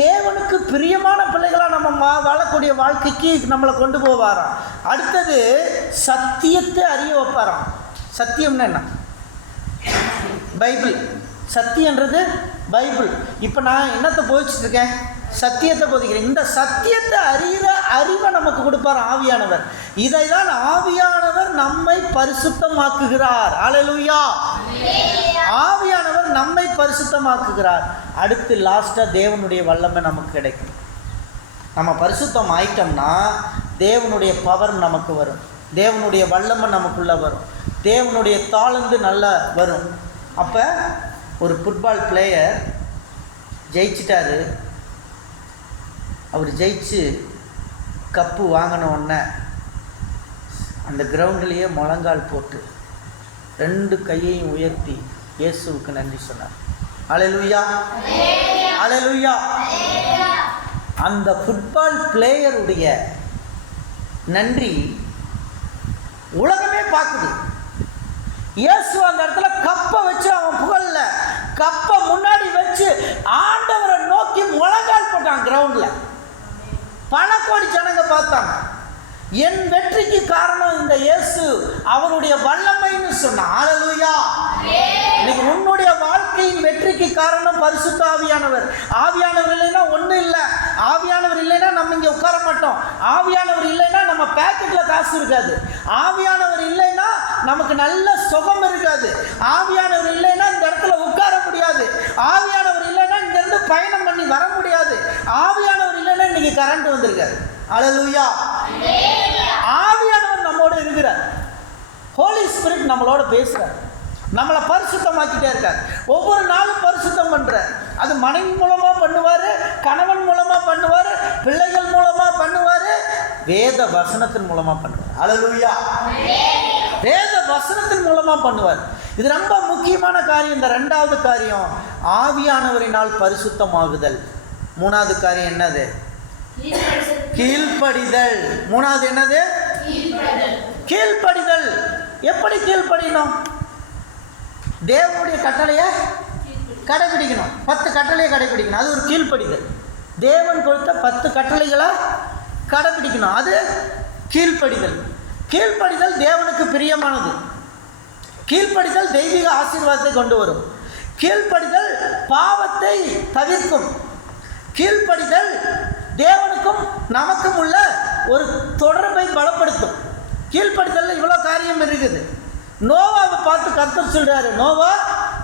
தேவனுக்கு பிரியமான பிள்ளைகளாக நம்ம வாழக்கூடிய வாழ்க்கைக்கு நம்மளை கொண்டு போவாராம். அடுத்தது சத்தியத்தை அறிய வைப்பாராம். சத்தியம்னா என்ன? பைபிள். சத்தியன்றது பைபிள். இப்போ நான் என்னத்தை போதிச்சுட்டு இருக்கேன்? சத்தியத்தை போதிக்கிறேன். இந்த சத்தியத்தை அறிகிற அறிவை நமக்கு கொடுப்பார் ஆவியானவர். இதை தான் ஆவியானவர் நம்மை பரிசுத்தமாக்குகிறார். அல்லேலூயா. ஆவியானவர் நம்மை பரிசுத்தமாக்குகிறார். அடுத்து லாஸ்ட்டாக தேவனுடைய வல்லமை நமக்கு கிடைக்கும். நம்ம பரிசுத்தம் ஆயிட்டோம்னா தேவனுடைய பவர் நமக்கு வரும், தேவனுடைய வல்லமை நமக்குள்ளே வரும், தேவனுடைய தாளந்து நல்லா வரும். அப்போ ஒரு ஃபுட்பால் பிளேயர் ஜெயிச்சிட்டாரு. அவர் ஜெயிச்சு கப்பு வாங்கின உடனே அந்த கிரவுண்ட்லேயே முழங்கால் போட்டு 2 கையையும் உயர்த்தி இயேசுவுக்கு நன்றி சொன்னார். அல்லேலூயா, அல்லேலூயா. அந்த ஃபுட்பால் பிளேயருடைய நன்றி உலகமே பார்க்குது. இயேசு அந்த இடத்துல கப்பை வச்சு அவன் புகழல, கப்பை முன்னாடி வச்சு ஆண்டவரை நோக்கி முழங்கால் போட்டான் கிரவுண்டில். பல கோடி ஜனங்க பார்த்தாங்க. என் வெற்றிக்கு காரணம் இந்த இயேசு, அவருடைய வல்லமைன்னு சொன்னான். அல்லேலூயா. இன்னைக்கு உன்னுடைய வாழ்க்கையின் வெற்றிக்கு காரணம் பரிசுத்த ஆவியானவர். ஆவியானவர் இல்லைன்னா ஒன்றும் இல்லை. ஆவியானவர் இல்லைன்னா நம்ம இங்கே உட்கார மாட்டோம். ஆவியானவர் இல்லைன்னா நம்ம பேக்கெட்டில் காசு இருக்காது. ஆவியானவர் இல்லைன்னா நமக்கு நல்ல சுகம் இருக்காது. ஆவியானவர் இல்லைன்னா இந்த இடத்துல உட்கார முடியாது. ஆவியானவர் இல்லைன்னா இங்கேருந்து பயணம் பண்ணி வர முடியாது. ஆவியானவர் இல்லைன்னா இன்னைக்கு கரண்ட் வந்திருக்காரு. அல்லேலூயா. ஆவியானவர் நம்மோட இருக்கிறார். ஹோலி ஸ்பிரிட் நம்மளோட பேசுகிறார், நம்மளை பரிசுத்தமாக்கிட்டே இருக்கார். ஒவ்வொரு நாளும் பரிசுத்தம் பண்ணுறார். அது மனைவி மூலமாக பண்ணுவார், கணவன் மூலமாக பண்ணுவார், பிள்ளைகள் மூலமாக பண்ணுவார், வேத வசனத்தின் மூலமாக பண்ணுவார். அல்லேலூயா. வேத வசனத்தின் மூலமாக பண்ணுவார். இது ரொம்ப முக்கியமான காரியம். இந்த 2வது காரியம் ஆவியானவரினால் பரிசுத்தமாகுதல். 3வது காரியம் என்னது? கீழ்ப்படிதல். 3வது என்னது? கீழ்ப்படிதல். எப்படி கீழ்ப்படியணும்? தேவனுடைய கட்டளையை கடைபிடிக்கணும். 10 கட்டளையை கடைபிடிக்கணும். அது ஒரு கீழ்ப்படிதல். தேவன் கொடுத்த 10 கட்டளைகளை கடைபிடிக்கணும். அது கீழ்ப்படிதல். கீழ்ப்படிதல் தேவனுக்கு பிரியமானது. கீழ்ப்படிதல் தெய்வீக ஆசீர்வாதத்தை கொண்டு வரும். கீழ்ப்படிதல் பாவத்தை தவிர்க்கும். கீழ்ப்படிதல் தேவனுக்கும் நமக்கும் உள்ள ஒரு தொடர்பை பலப்படுத்தும். கீழ்ப்படிதல்ல இவ்வளோ காரியம் இருக்குது. நோவாவை பார்த்து கர்த்தர் சொல்கிறாரு, நோவா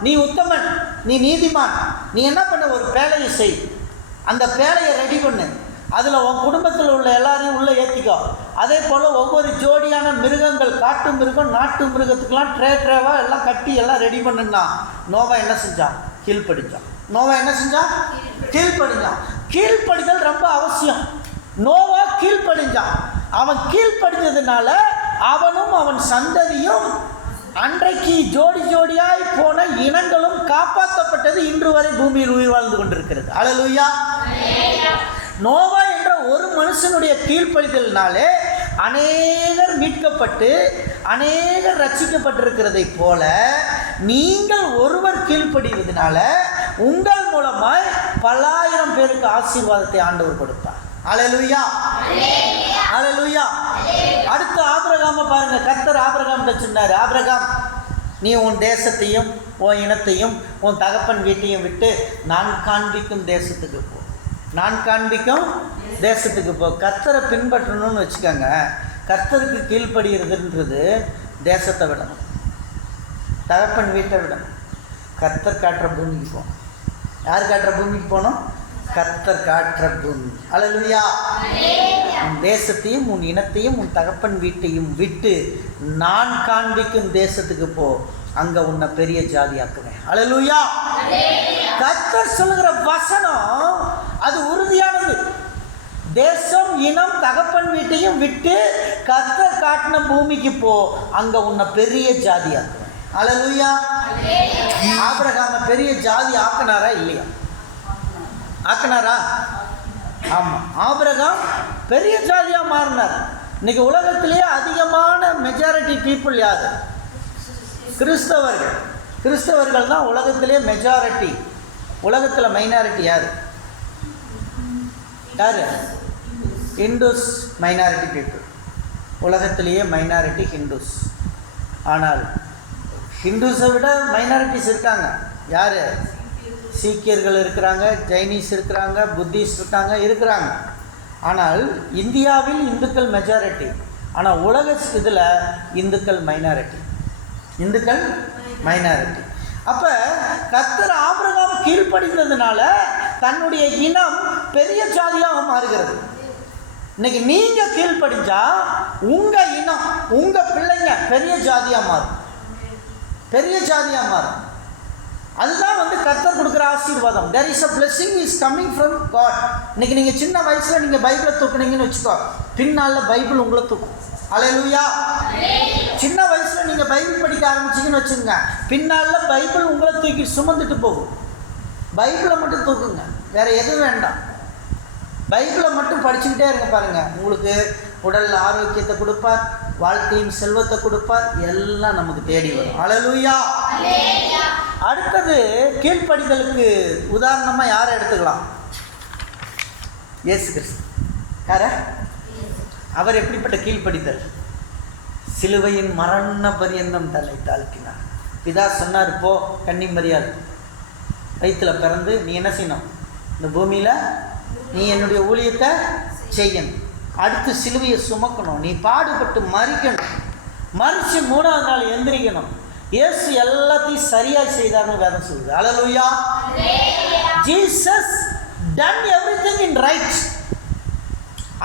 நீ உத்தமன், நீ நீதிமான், நீ என்ன பண்ண? ஒரு பேழையை செய், அந்த பேழையை ரெடி பண்ணு, அதில் உன் குடும்பத்தில் உள்ள எல்லாரையும் உள்ளே ஏற்றிக்கோ. அதே போல் ஒவ்வொரு ஜோடியான மிருகங்கள், காட்டு மிருகம் நாட்டு மிருகத்துக்கெல்லாம் ட்ரேவாக எல்லாம் கட்டி எல்லாம் ரெடி பண்ணுன்னா நோவா என்ன செஞ்சான்? கீழ்ப்படிஞ்சான். நோவா என்ன செஞ்சான்? கீழ்ப்படிஞ்சான். கீழ்ப்படிதல் ரொம்ப அவசியம். நோவா கீழ்ப்படிஞ்சான். அவன் கீழ்ப்படிஞ்சதுனால அவனும் அவன் சந்ததியும் அன்றைக்கு ஜோடி ஜோடியாய் போன இனங்களும் காப்பாற்றப்பட்டது. இன்று வரை பூமியில் உயிர் வாழ்ந்து கொண்டிருக்கிறது. அல்லேலூயா. நோவா என்ற ஒரு மனுஷனுடைய கீழ்ப்படிதலினாலே அநேகர் மீட்கப்பட்டு அநேகர் ரட்சிக்கப்பட்டிருக்கிறதை போல நீங்கள் ஒருவர் கீழ்ப்படிவதனால உங்கள் மூலமாய் பல்லாயிரம் பேருக்கு ஆசீர்வாதத்தை ஆண்டவர் கொடுப்பார். அல்லேலூயா, அல்லேலூயா. அடுத்து ஆபிரகாமை பாருங்க. கர்த்தர் ஆபிரகாம் சொன்னார், ஆபிரகாம் நீ உன் தேசத்தையும் உன் இனத்தையும் உன் தகப்பன் வீட்டையும் விட்டு நான் காண்பிக்கும் தேசத்துக்கு போ. நான் காண்பிக்கும் தேசத்துக்கு போ. கர்த்தரை பின்பற்றணும்னு வச்சுக்கோங்க. கர்த்தருக்கு கீழ்ப்படுகிறதுன்றது தேசத்தை விடணும், தகப்பன் வீட்டை விடணும். கர்த்தர் காட்டுற பூமிக்கு போகணும். யார் காட்டுற பூமிக்கு போகணும்? கர்த்தர் காட்டுற பூமி. அல்லேலூயா. உன் தேசத்தையும் உன் இனத்தையும் உன் தகப்பன் வீட்டையும் விட்டு நான் காண்பிக்கும் தேசத்துக்கு போ, அங்கே உன்னை பெரிய ஜாதியாக்குவேன். அல்லேலூயா. கர்த்தர் சொல்லுகிற வசனம் அது உறுதியானது. தேசம், இனம், தகப்பன் வீட்டையும் விட்டு கர்த்தர் காட்டின பூமிக்கு போ, அங்க உன்னை பெரிய ஜாதியாக்குவேன். அல்லேலூயா. ஆபிரகாம பெரிய ஜாதி ஆக்கினாரா இல்லையா? ஆக்கினாரா? ஆமா, ஆபிரகாம் பெரிய ஜாதியா மாறினார். இன்னைக்கு உலகத்திலேயே அதிகமான மெஜாரிட்டி பீப்புள் யாரு? கிறிஸ்தவர்கள். கிறிஸ்தவர்கள் தான் உலகத்திலேயே மெஜாரிட்டி. உலகத்தில் மைனாரிட்டி யாரு? யாரு? Hindus minority people. உலகத்திலேயே மைனாரிட்டி ஹிந்துஸ். ஆனால் ஹிந்துஸை விட மைனாரிட்டிஸ் இருக்காங்க. யார்? சீக்கியர்கள் இருக்கிறாங்க, ஜைனீஸ் இருக்கிறாங்க, புத்திஸ்ட் இருக்கிறாங்க. ஆனால் இந்தியாவில் இந்துக்கள் மெஜாரிட்டி. ஆனால் உலக இதில் இந்துக்கள் மைனாரிட்டி. இந்துக்கள் மைனாரிட்டி. அப்போ கர்த்தர் ஆபிரகாம் கீழ்ப்படிந்ததுனால தன்னுடைய இனம் பெரிய ஜாதியாக மாறுகிறது. இன்னைக்கு நீங்கள் கீழ்ப்படிஞ்சா உங்கள் இனம், உங்கள் பிள்ளைங்க பெரிய ஜாதியாக மாறும். பெரிய ஜாதியாக மாறும். அதுதான் கர்த்தர் கொடுக்குற ஆசீர்வாதம். there is a blessing is coming from God. இன்னைக்கு நீங்கள் சின்ன வயசில் நீங்கள் பைபிளை தூக்குனீங்கன்னு வச்சுக்கோ, பின்னால் பைபிள் உங்களை தூக்கும். அல்லேலூயா. சின்ன வயசில் நீங்கள் பைபிள் படிக்க ஆரம்பிச்சிங்கன்னு வச்சுக்கோங்க, பின்னால் பைபிள் உங்களை தூக்கி சுமந்துட்டு போகும். பைபிளை மட்டும் தூக்குங்க, வேறு எதுவும் வேண்டாம். பைபிளை மட்டும் படிச்சுக்கிட்டே இருங்க. பாருங்கள், உங்களுக்கு உடல் ஆரோக்கியத்தை கொடுப்பார், வாழ்க்கையின் செல்வத்தை கொடுப்பார், எல்லாம் நமக்கு தேடி வரும். அல்லேலூயா. அடுத்தது கீழ்ப்படிதலுக்கு உதாரணமாக யாரை எடுத்துக்கலாம்? இயேசு கிறிஸ்து. யார? அவர் எப்படிப்பட்ட கீழ்ப்படிதல்? சிலுவையின் மரண பரியந்தம் தன்னை தாழ்த்தினார். பிதா சொன்னார், போ கன்னிமரியாள் வயிற்றில் பிறந்து நீ என்ன செய்யணும்? இந்த பூமியில் நீ என்னுடைய ஊழியத்தை செய்யணும். அடுத்து சிலுவையை சுமக்கணும், நீ பாடுபட்டு மறிக்கணும், மறித்து 3ஆவது நாள் எந்திரிக்கணும். இயேசு எல்லாத்தையும் சரியாக செய்தார்னு வேதம் சொல்லுது. Hallelujah. Jesus done everything in right.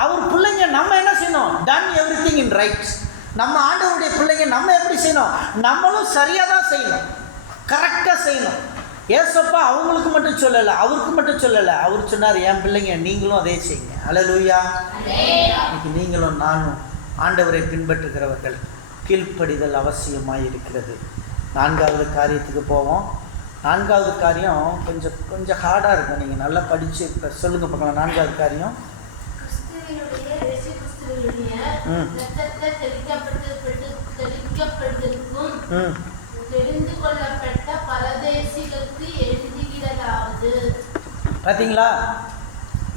அவர் பிள்ளைங்க நம்ம என்ன செய்யணும்? Done everything in right. நம்ம ஆண்டவருடைய பிள்ளைங்க நம்ம எப்படி செய்யணும்? நம்மளும் சரியாக தான் செய்யணும், கரெக்டாக செய்யணும். ஏசப்பா அவங்களுக்கு மட்டும் சொல்லலை, அவருக்கு மட்டும் சொல்லலை. அவர் சொன்னார், என் பிள்ளைங்க நீங்களும் அதே செய்யுங்க. அல்லேலூயா. இன்னைக்கு நீங்களும் நானும் ஆண்டவரை பின்பற்றுகிறவர்கள் கீழ்ப்படிதல் அவசியமாக இருக்கிறது. 4வது காரியத்துக்கு போவோம். 4வது காரியம் கொஞ்சம் ஹார்டாக இருக்கும். நீங்கள் நல்லா படித்து சொல்லுங்கள் பார்க்கலாம். 4வது காரியம் பார்த்தீங்களா?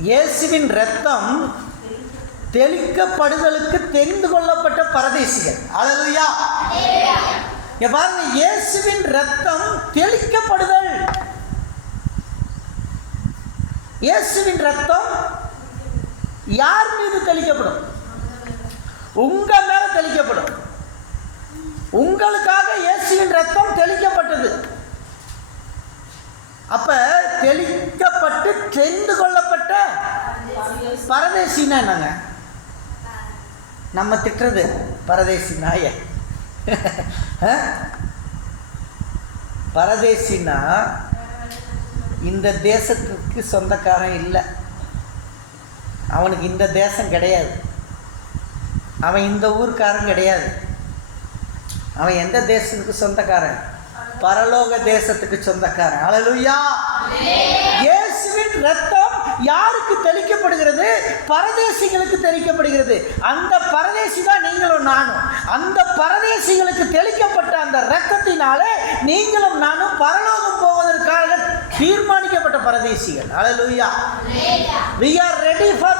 இயேசுவின் இரத்தம் தெளிக்கப்படுதலுக்கு தெரிந்து கொள்ளப்பட்ட பரதேசிகள். அல்லேலூயா. இங்க பாருங்க, இயேசுவின் இரத்தம் தெளிக்கப்படுதல். இயேசுவின் இரத்தம் யார் மீது தெளிக்கப்படும்? உங்க மேல தெளிக்கப்படும். உங்களுக்காக இயேசுவின் இரத்தம் தெளிக்கப்பட்டது. அப்ப தெளிக்கப்பட்டு தெரிந்து கொள்ளப்பட்ட பரதேசின்னா என்னங்க? நம்ம திட்டுறது பரதேசி நாய. பரதேசினா இந்த தேசத்துக்கு சொந்தக்காரன் இல்லை, அவனுக்கு இந்த தேசம் கிடையாது, அவன் இந்த ஊர்க்காரன் கிடையாது. அவன் எந்த தேசத்துக்கு சொந்தக்காரன்? பரலோக தேசத்துக்கு சொந்தக்காரன். அல்லேலூயா. இயேசுவின் இரத்தம் யாருக்கு தெளிக்கப்படுகிறது? பரதேசிகளுக்கு தெளிக்கப்படுகிறது. அந்த பரதேசி தான் நீங்களும் நானும். அந்த பரதேசிகளுக்கு தெளிக்கப்பட்ட அந்த இரத்தத்தினாலே நீங்களும் நானும் பரலோகம் போவதற்காக தீர்மானிக்கப்பட்ட பரதேசிகள். அல்லேலூயா. we are ready for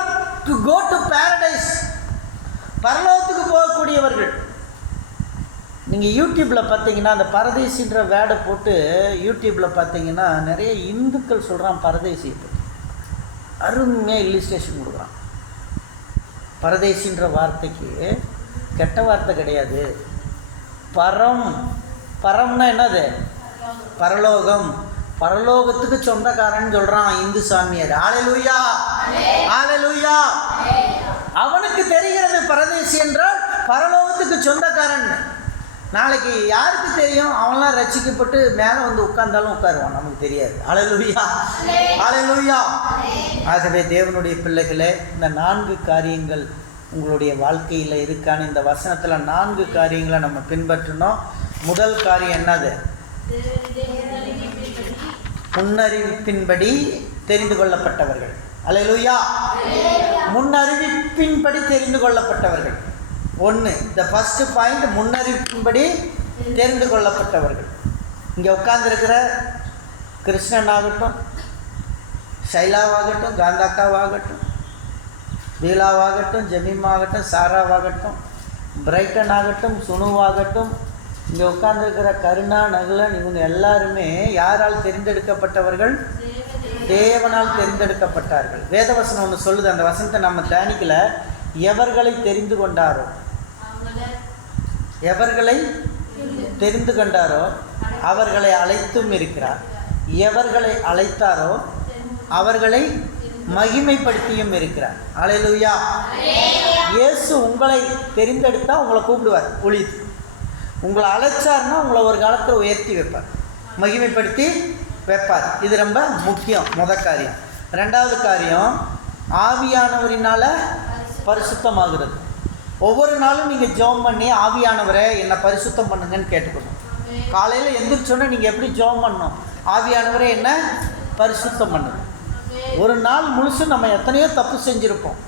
to go to paradise. பரலோகத்துக்கு போகக்கூடியவர்கள். நீங்கள் யூடியூப்பில் பார்த்தீங்கன்னா அந்த பரதேசின்ற வேர்டை போட்டு யூடியூப்பில் பார்த்தீங்கன்னா நிறைய இந்துக்கள் சொல்கிறான் பரதேசி. அருமையாக இல்லுஸ்ட்ரேஷன் கொடுக்குறான். பரதேசின்ற வார்த்தைக்கு கெட்ட வார்த்தை கிடையாது. பரம்னா என்னது? பரலோகம். பரலோகத்துக்கு சொந்தக்காரன் சொல்கிறான் இந்து சாமியார். அல்லேலூயா. அல்லேலூயா. அவனுக்கு தெரிகிறது பரதேசி என்றால் பரலோகத்துக்கு சொந்தக்காரன். நாளைக்கு யாருக்கு தெரியும்? அவன்லாம் ரட்சிக்கப்பட்டு மேலே வந்து உட்கார்ந்தாலும் உட்காருவான், நமக்கு தெரியாது. அல்லேலூயா, அல்லேலூயா. ஆகவே தேவனுடைய பிள்ளைகளே, இந்த 4 காரியங்கள் உங்களுடைய வாழ்க்கையில் இருக்கான்னு இந்த வசனத்தில் 4 காரியங்களை நம்ம பின்பற்றணும். முதல் காரியம் என்னது? முன்னறிவிப்பின்படி தெரிந்து கொள்ளப்பட்டவர்கள். அல்லேலூயா. முன்னறிவிப்பின்படி தெரிந்து கொள்ளப்பட்டவர்கள். 1, த ஃபர்ஸ்ட் பாயிண்ட், முன்னறிவிப்பின்படி தெரிந்து கொள்ளப்பட்டவர்கள். இங்கே உட்கார்ந்துருக்கிற கிருஷ்ணன் ஆகட்டும், ஷைலாவாகட்டும், காந்தாக்காவாகட்டும், பீலாவாகட்டும், ஜெமீமாகட்டும், சாராவாகட்டும், பிரைட்டன் ஆகட்டும், சுனுவாகட்டும், இங்கே உட்கார்ந்துருக்கிற கருணா, நகுலன், இவங்க எல்லாருமே யாரால் தெரிந்தெடுக்கப்பட்டவர்கள்? தேவனால் தெரிந்தெடுக்கப்பட்டார்கள். வேதவசனம் ஒன்று சொல்லுது, அந்த வசனத்தை நம்ம தியானிக்கல. எவர்களை தெரிந்து கொண்டாரோ, எவர்களை தெரிந்து கொண்டாரோ அவர்களை அழைத்தும் இருக்கிறார். எவர்களை அழைத்தாரோ அவர்களை மகிமைப்படுத்தியும் இருக்கிறார். அல்லேலூயா. இயேசு உங்களை தெரிந்தெடுத்தால் உங்களை கூப்பிடுவார் ஒளித்து. உங்களை அழைச்சார்னா உங்களை ஒரு காலத்தில் உயர்த்தி வைப்பார், மகிமைப்படுத்தி வைப்பார். இது ரொம்ப முக்கியம். முதல் காரியம். 2வது காரியம், ஆவியானவரினால் பரிசுத்தமாகிறது. ஒவ்வொரு நாளும் நீங்கள் ஜெபம் பண்ணி, ஆவியானவரை என்னை பரிசுத்தம் பண்ணுங்கன்னு கேட்டுக்கணும். காலையில் எந்திரிச்சோன்னே நீங்கள் எப்படி ஜெபம் பண்ணணும்? ஆவியானவரை என்ன பரிசுத்தம் பண்ணுங்க. ஒரு நாள் முழுசு நம்ம எத்தனையோ தப்பு செஞ்சுருப்போம்,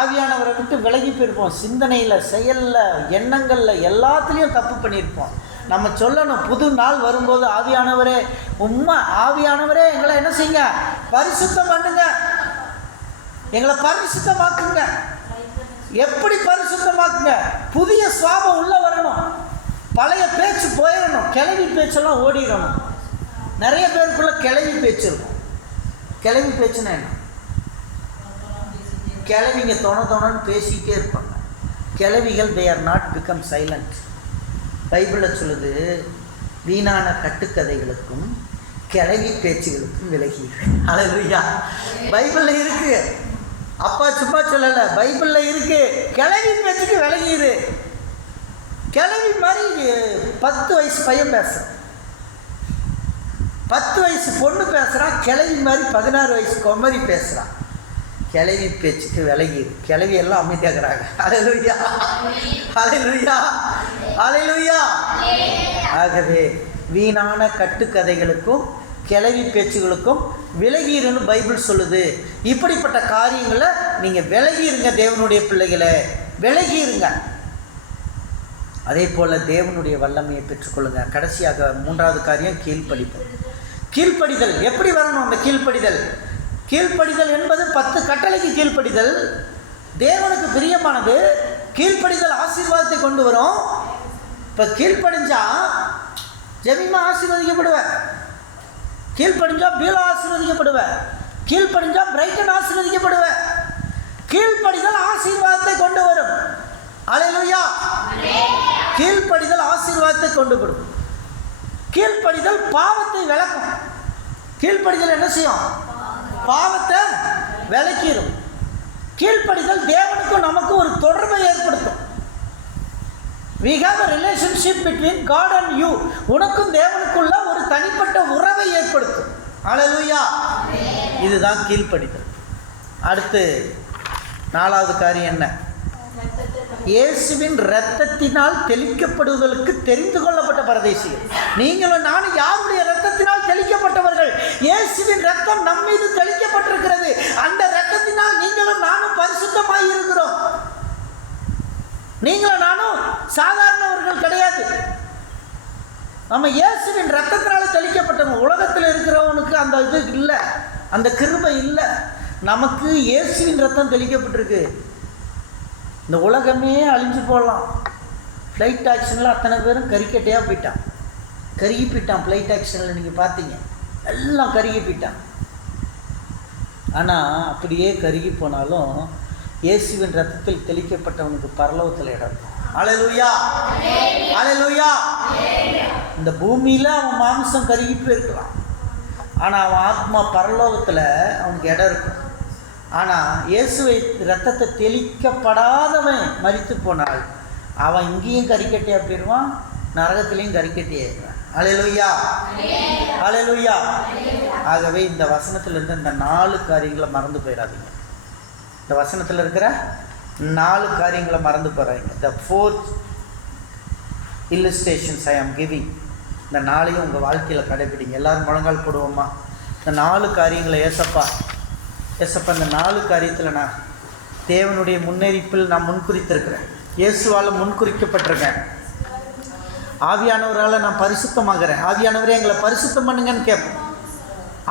ஆவியானவரை விட்டு விலகி போயிருப்போம். சிந்தனையில், செயலில், எண்ணங்களில் எல்லாத்துலேயும் தப்பு பண்ணியிருப்போம். நம்ம சொல்லணும், புது நாள் வரும்போது ஆவியானவரே, ஆவியானவரே எங்களை என்ன செய்யுங்க? பரிசுத்தம் பண்ணுங்க, எங்களை பரிசுத்தமாக்குங்க. எப்படி பரிசுத்தமாக்குங்க? புதிய சுவாபம் உள்ள வரணும், பழைய பேச்சு போயிடணும், கிளவி பேச்செல்லாம் ஓடிடணும். நிறைய பேருக்குள்ள கிளவி பேச்சு இருக்கும். கிளவி பேச்சுன்னா என்ன? கிளவிங்க தொணன்னு பேசிக்கிட்டே இருப்பாங்க. கிளவிகள் they are not become silent. பைபிளில் சொல்லுது, வீணான கட்டுக்கதைகளுக்கும் கிளவி பேச்சுகளுக்கும் விலகி. அல்லேலூயா. பைபிளில் இருக்கு, அப்பா சும்மா சொல்லலை, பைபிளில் இருக்கு. கிளவி பேச்சுக்கு விலகிடு. கிளவி மாதிரி 10 வயசு பையன் பேசுகிறான், 10 வயசு பொண்ணு பேசுகிறான். கிளவி மாதிரி 16 வயசு குமரி பேசுகிறான். கிளவி பேச்சுக்கு விலகிடு. கிளவி எல்லாம் அமைதியாகிறாங்க. அல்லேலூயா, அல்லேலூயா, அல்லேலூயா. ஆகவே வீணான கட்டுக்கதைகளுக்கும் கிளவி பேச்சுகளுக்கும் விலகிருன்னு பைபிள் சொல்லுது. இப்படிப்பட்ட காரியங்களை நீங்கள் விலகிருங்க தேவனுடைய பிள்ளைகளை, விலகிருங்க. அதே போல் தேவனுடைய வல்லமையை பெற்றுக்கொள்ளுங்க. கடைசியாக 3வது காரியம், கீழ்ப்படிதல். கீழ்ப்படிதல் எப்படி வரணும்? அந்த கீழ்ப்படிதல், கீழ்ப்படிதல் என்பது 10 கட்டளைக்கு கீழ்ப்படிதல். தேவனுக்கு பிரியமானது. கீழ்ப்படிதல் ஆசீர்வாதத்தை கொண்டு வரும். இப்போ கீழ்ப்படிஞ்சா ஜெமிமா ஆசீர்வதிக்கப்படுவேன், கீழ்ப்படிஞ்சா பீலா ஆசீர்வதிக்கப்படுவேன், கீழ்ப்படிஞ்சா பிரைட்டன் ஆசீர்வதிக்கப்படுவேன். கீழ்ப்படிதல் ஆசீர்வாதத்தை கொண்டு வரும். அல்லேலூயா. கீழ்ப்படிதல் ஆசீர்வாதத்தை கொண்டு வரும். கீழ்ப்படிதல் பாவத்தை விளக்கும். கீழ்ப்படிதல் என்ன செய்யும்? பாவத்தை விளக்கிடும். கீழ்ப்படிதல் தேவனுக்கும் நமக்கு ஒரு தொடர்பை ஏற்படுத்தும். We have a relationship between God and you. உனக்கும் தேவனுக்குள்ள ஒரு தனிப்பட்ட உறவை ஏற்படுத்தும். அல்லேலூயா. இதுதான் கீழ்ப்படிதல். அடுத்து 4வது காரியம் என்ன? இயேசுவின் இரத்தத்தினால் தெளிக்கப்படுவதற்கு தெரிந்து கொள்ளப்பட்ட பரதேசிகள். நீங்களும் நானும் யாருடைய இரத்தத்தினால் தெளிக்கப்பட்டவர்கள்? இயேசுவின் இரத்தம் நம் மீது தெளிக்கப்பட்டிருக்கிறது. அந்த இரத்தத்தினால் நீங்களும் நானும் பரிசுத்தமாய் இருக்கிறோம். நீங்களும் நானும் சாதாரணவர்கள் கிடையாது. நம்ம இயேசுவின் இரத்தத்தினால தெளிக்கப்பட்டவங்க. உலகத்தில் இருக்கிறவனுக்கு அந்த இது இல்லை, அந்த கிருபை இல்லை. நமக்கு இயேசுவின் இரத்தம் தெளிக்கப்பட்டிருக்கு. இந்த உலகமே அழிஞ்சு போடலாம். ஃப்ளைட் ஆக்சிடென்ட்டில் அத்தனை பேரும் கறிக்கட்டையாக போயிட்டான், கருகி போயிட்டான். ஃப்ளைட் ஆக்சிடென்ட்டில் நீங்கள் பார்த்தீங்க, எல்லாம் கருகி போயிட்டான். ஆனால் அப்படியே கருகி போனாலும் இயேசுவின் ரத்தத்தில் தெளிக்கப்பட்டவனுக்கு பரலோகத்தில் இடம் இருக்கும். அல்லேலூயா, அல்லேலூயா. இந்த பூமியில் அவன் மாம்சம் கருகி போயிருக்கலாம், ஆனால் அவன் ஆத்மா பரலோகத்தில் அவனுக்கு இடம் இருக்கும். ஆனால் இயேசுவை இரத்தத்தை தெளிக்கப்படாதவன் மரித்து போனால் அவன் இங்கேயும் கறிக்கட்டையாக போயிடுவான், நரகத்திலையும் கறிக்கட்டியே. அல்லேலூயா, அல்லேலூயா. ஆகவே இந்த வசனத்திலிருந்து இந்த 4 காரியங்களை மறந்து போயிடாதீங்க. இந்த வசனத்தில் இருக்கிற 4 காரியங்களை மறந்து போகிறாங்க. The 4 illustrations I am giving, இந்த 4ஐயும் உங்கள் வாழ்க்கையில் கடைபிடிங்க. எல்லோரும் முழங்கால் போடுவோமா? இந்த 4 காரியங்களை ஏசப்பா இந்த 4 காரியத்தில் நான் தேவனுடைய முன்னறிப்பில் நான் முன்குறித்திருக்கிறேன். இயேசுவால் முன்குறிக்கப்பட்டிருக்கேன். ஆவியானவரால் நான் பரிசுத்தமாகிறேன். ஆவியானவரே எங்களை பரிசுத்தம் பண்ணுங்கன்னு கேட்போம்.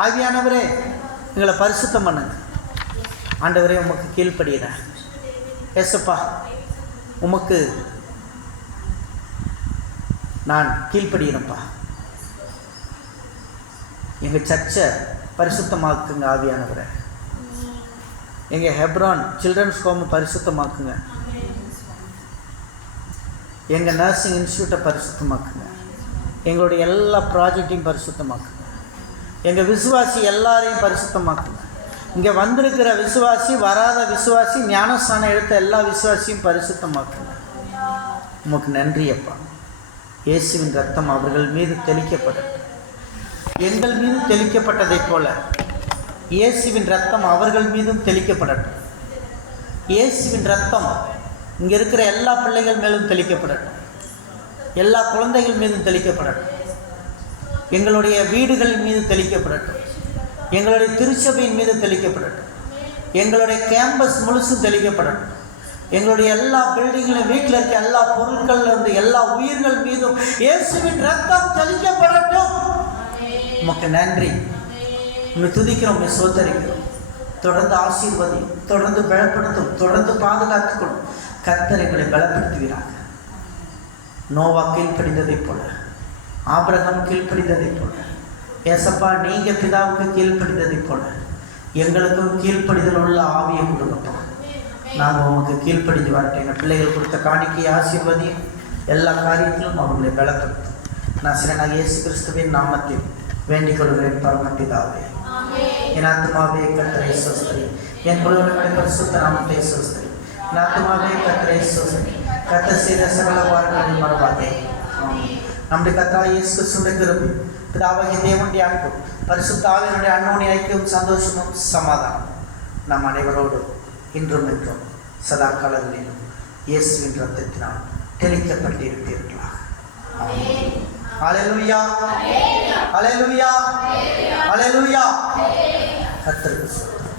ஆவியானவரே எங்களை பரிசுத்தம் பண்ணுங்க. ஆண்டவரே உமக்கு கீழ்ப்படுகிறேன். ஏசப்பா உமக்கு நான் கீழ்ப்படுகிறேன்ப்பா. எங்கள் சர்ச்சை பரிசுத்தமாக்குங்க ஆவியானவரே. எங்கள் ஹெப்ரான் சில்ட்ரன்ஸ் ஹோமை பரிசுத்தமாக்குங்க. எங்கள் நர்சிங் இன்ஸ்டியூட்டை பரிசுத்தமாக்குங்க. எங்களுடைய எல்லா ப்ராஜெக்டையும் பரிசுத்தமாக்குங்க. எங்கள் விசுவாசி எல்லாரையும் பரிசுத்தமாக்குங்க. இங்கே வந்திருக்கிற விசுவாசி, வராத விசுவாசி, ஞானஸ்தானம் எடுத்த எல்லா விசுவாசியும் பரிசுத்தமாக்குங்க. உமக்கு நன்றி அப்பா. இயேசுவின் ரத்தம் அவர்கள் மீது தெளிக்கப்பட்டது. எங்கள் மீது தெளிக்கப்பட்டதைப் போல இயேசுவின் ரத்தம் அவர்கள் மீதும் தெளிக்கப்படட்டும். இயேசுவின் ரத்தம் இங்கே இருக்கிற எல்லா பிள்ளைகள் மேலும் தெளிக்கப்படட்டும். எல்லா குழந்தைகள் மீதும் தெளிக்கப்படட்டும். எங்களுடைய வீடுகளின் மீது தெளிக்கப்படட்டும். எங்களுடைய திருச்சபையின் மீது தெளிக்கப்படட்டும். எங்களுடைய கேம்பஸ் முழுசும் தெளிக்கப்படட்டும். எங்களுடைய எல்லா பில்டிங்களும், வீட்டில் இருக்க எல்லா பொருட்கள்ல இருந்து எல்லா உயிர்கள் மீதும் இயேசுவின் ரத்தம் தெளிக்கப்படட்டும். உமக்கு நன்றி. உண்மை துதிக்கிறோம், உண்மை சோதரிக்கிறோம். தொடர்ந்து ஆசீர்வதியும், தொடர்ந்து பலப்படுத்தும், தொடர்ந்து பாதுகாத்துக்கொள்ளும். கர்த்தர் எங்களை பலப்படுத்துகிறாங்க. நோவா கீழ்ப்படிந்ததைப் போல, ஆபிரகாம் கீழ்ப்படிந்ததைப் போல, ஏசப்பா நீங்கள் பிதாவுக்கு கீழ்ப்படிந்ததைப் போல எங்களுக்கும் கீழ்ப்படிதல் உள்ள ஆவியை கொடுக்கட்டும். நாங்கள் உமக்கு கீழ்ப்படிஞ்சு வரட்டும். எங்கள் பிள்ளைகள் கொடுத்த காணிக்கையை ஆசீர்வதியும். எல்லா காரியத்திலும் அவர்களை பலப்படுத்தும். நான் சிறனாக இயேசு கிறிஸ்துவின் நாமத்தில் வேண்டிக் கொள்கிறேன் பரமபிதாவே. என் ஆத்துமாவே கர்த்தரை ஸ்தோத்திரி. என் முழுவதும் பரிசுத்த நாமத்தை ஸ்தோத்திரி. என் ஆத்துமாவே கர்த்தரை ஸ்தோத்திரி. கர்த்தர் செய்த சகல உபகாரங்களையும் மறவாதே. நம்முடைய கர்த்தராகிய இயேசு கிறிஸ்துவின் கிருபை, பிதாவாகிய தேவனுடைய அன்பு, பரிசுத்த ஆவியினுடைய அன்பின் ஐக்கியமும் சந்தோஷமும் சமாதானம் நம் அனைவரோடு இன்றும் என்றும் சதா காலங்களிலும் இயேசுவின் ரத்தத்தினால் தெளிக்கப்பட்டிருப்பீர்களாக. ஹல்லேலூயா, ஹல்லேலூயா, ஹல்லேலூயா. கர்த்தருக்கு ஸ்தோத்திரம்.